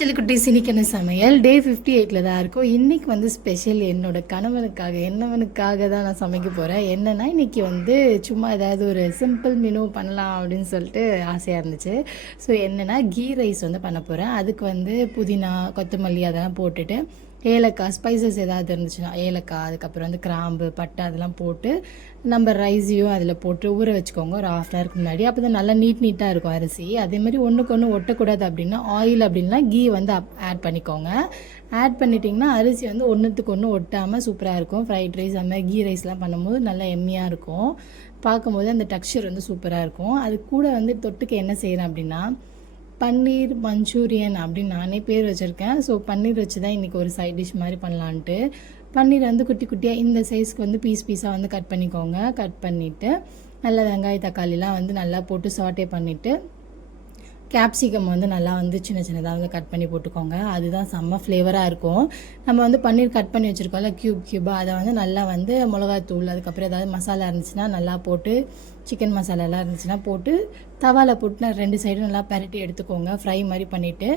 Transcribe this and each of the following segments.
சில்லுக்குட்டீஸ் இன்னைக்கான சமையல் டே 58 தான் இருக்கும். இன்றைக்கி வந்து ஸ்பெஷல் என்னோடய கணவனுக்காக என்னவனுக்காக தான் நான் சமைக்க போகிறேன். என்னென்னா இன்றைக்கி வந்து சும்மா ஏதாவது ஒரு சிம்பிள் மெனு பண்ணலாம் அப்படின்னு சொல்லிட்டு ஆசையாக இருந்துச்சு. ஸோ என்னென்னா கீ ரைஸ் வந்து பண்ண போகிறேன். அதுக்கு வந்து புதினா கொத்தமல்லி அதெல்லாம் போட்டுட்டு ஏலக்காய் ஸ்பைசஸ் ஏதாவது இருந்துச்சுன்னா ஏலக்காய், அதுக்கப்புறம் வந்து கிராம்பு பட்டை அதெல்லாம் போட்டு நம்ம ரைஸையும் அதில் போட்டு ஊற வச்சுக்கோங்க ஒரு ½ ஹவருக்கு முன்னாடி. அப்போ தான் நல்லா நீட்டாக இருக்கும் அரிசி. அதேமாதிரி ஒன்றுக்கு ஒன்று ஒட்டக்கூடாது அப்படின்னா ஆயில் அப்படின்னா கீ வந்து ஆட் பண்ணிக்கோங்க. ஆட் பண்ணிட்டிங்கன்னா அரிசி வந்து ஒன்றுத்துக்கு ஒன்று ஒட்டாமல் சூப்பராக இருக்கும். ஃப்ரைட் ரைஸ் அந்த மாதிரி கீ ரைஸ்லாம் பண்ணும்போது நல்லா எம்மியாக இருக்கும். பார்க்கும்போது அந்த டெக்ஸ்சர் வந்து சூப்பராக இருக்கும். அது கூட வந்து தொட்டுக்க என்ன செய்கிறேன் அப்படின்னா பன்னீர் மஞ்சூரியன் அப்படின்னு நானே பேர் வச்சுருக்கேன். ஸோ பன்னீர் வச்சு தான் இன்றைக்கி ஒரு சைட் டிஷ் மாதிரி பண்ணலான்ட்டு பன்னீர் வந்து குட்டி குட்டியாக இந்த சைஸ்க்கு வந்து பீஸாக வந்து கட் பண்ணிக்கோங்க. கட் பண்ணிவிட்டு நல்லா வெங்காய தக்காளிலாம் வந்து நல்லா போட்டு சாட்டே பண்ணிவிட்டு கேப்சிகம் வந்து நல்லா வந்து சின்னதாக வந்து கட் பண்ணி போட்டுக்கோங்க. அதுதான் செம்ம ஃப்ளேவராக இருக்கும். நம்ம வந்து பன்னீர் கட் பண்ணி வச்சுருக்கோம்ல க்யூபாக அதை வந்து நல்லா வந்து மிளகாத்தூள் அதுக்கப்புறம் ஏதாவது மசாலா இருந்துச்சுன்னா நல்லா போட்டு சிக்கன் மசாலாலாம் இருந்துச்சுன்னா போட்டு தவாவில் போட்டு நான் 2 சைடும் நல்லா பரட்டி எடுத்துக்கோங்க. ஃப்ரை மாதிரி பண்ணிவிட்டு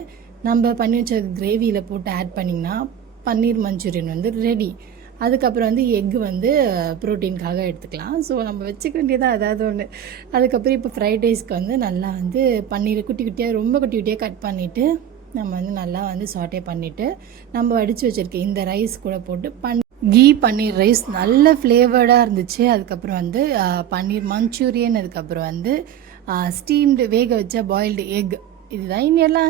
நம்ம பண்ணி வச்ச கிரேவியில் போட்டு ஆட் பண்ணிங்கன்னா பன்னீர் மஞ்சூரியன் வந்து ரெடி. அதுக்கப்புறம் வந்து எக்கு வந்து ப்ரோட்டீனுக்காக எடுத்துக்கலாம். ஸோ நம்ம வச்சுக்க வேண்டியதாக அதாவது ஒன்று. அதுக்கப்புறம் இப்போ ஃப்ரைட் ரைஸ்க்கு வந்து நல்லா வந்து பன்னீர் குட்டி குட்டியாக ரொம்ப குட்டி குட்டியாக கட் பண்ணிவிட்டு நம்ம வந்து நல்லா வந்து சாட்டே பண்ணிவிட்டு நம்ம வடித்து வச்சுருக்க இந்த ரைஸ் கூட போட்டு கீ பன்னீர் ரைஸ் நல்ல ஃப்ளேவர்டாக இருந்துச்சு. அதுக்கப்புறம் வந்து பன்னீர் மஞ்சூரியன், அதுக்கப்புறம் வந்து ஸ்டீம்டு வேக வச்ச பாயில்டு எக், இதுதான் இன்னெல்லாம்